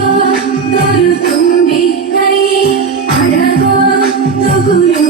തുമ്പി തുമ്പിക്കൈ അഴകോ തൊകുലുക്കി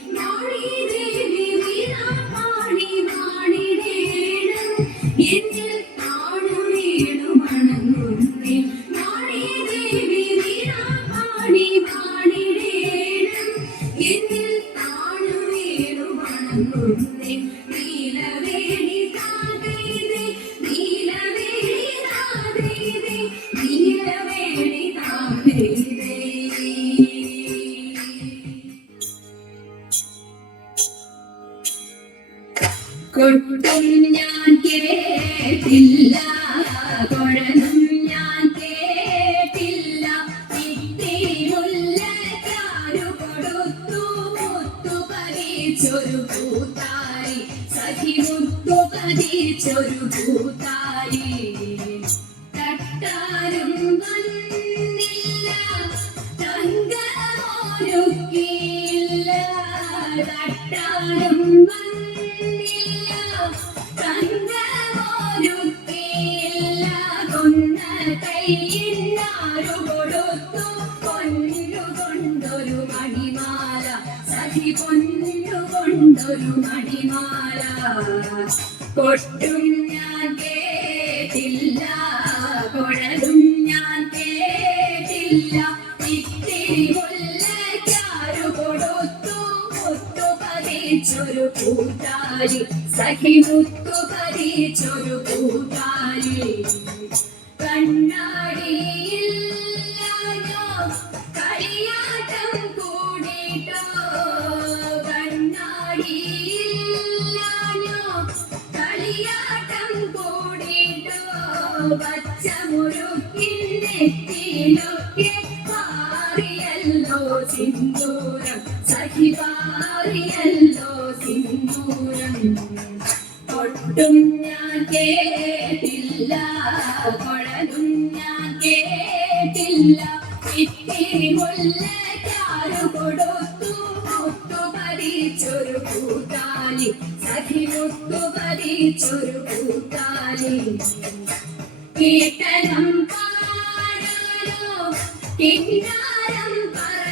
കൊട്ടും ഞാൻ കേട്ടില്ല. കൊഴലും ഞാൻ കേട്ടില്ല. ചാരു കൊടുത്തു മുത്തു പതിച്ചൊരു പൂത്താരി സഖി മുത്തു പതിച്ചൊരു പൊന്നു കൊണ്ടൊരു മണിമാല. കൊട്ടും ഞാൻ കേട്ടില്ല കൊഴലും ഞാൻ കേട്ടില്ല. ഇത്തിരി മുല്ലയ്ക്കാരു കൊടുത്തു മുത്തു പതിച്ചൊരു കൂട്ടാരി. സഖി മുത്തു പതിച്ചൊരു കൂട്ടാരി. കണ്ണാടിയില്ലാഞ്ഞോ സിന്ദൂരം സഖി പാറിയല്ലോ സിന്ദൂരം കൊട്ടും ഞാൻ കേട്ടില്ല കൊഴലും ഞാൻ കേട്ടില്ല. ഇത്തിരി മുല്ലക്കാരു കൊടുത്തു മുത്തു പതിച്ചൊരു കൂട്ടാലി സഖി മുത്തു പതിച്ചൊരു കൂട്ടാലി കീർത്തനം പാടാനോ കിന്നാരം പറയാനോ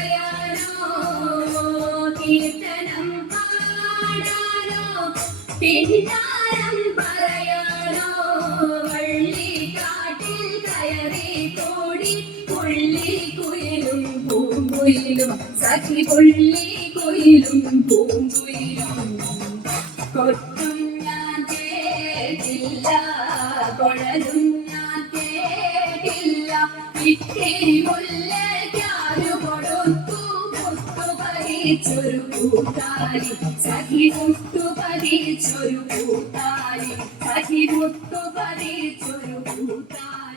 സഖി പുള്ളി കുയിലും പൂങ്കുയിലും കൊട്ടും ഞാൻ കേട്ടില്ല കൊഴലും ഞാൻ കേട്ടില്ല ഇത്തിരി മുല്ല പതിച്ചൊരു കൂട്ടാലി സഖി മുത്തു പതിച്ചൊരു കൂട്ടാലി സഖി മുത്തു പതിച്ചൊരു കൂട്ടാലി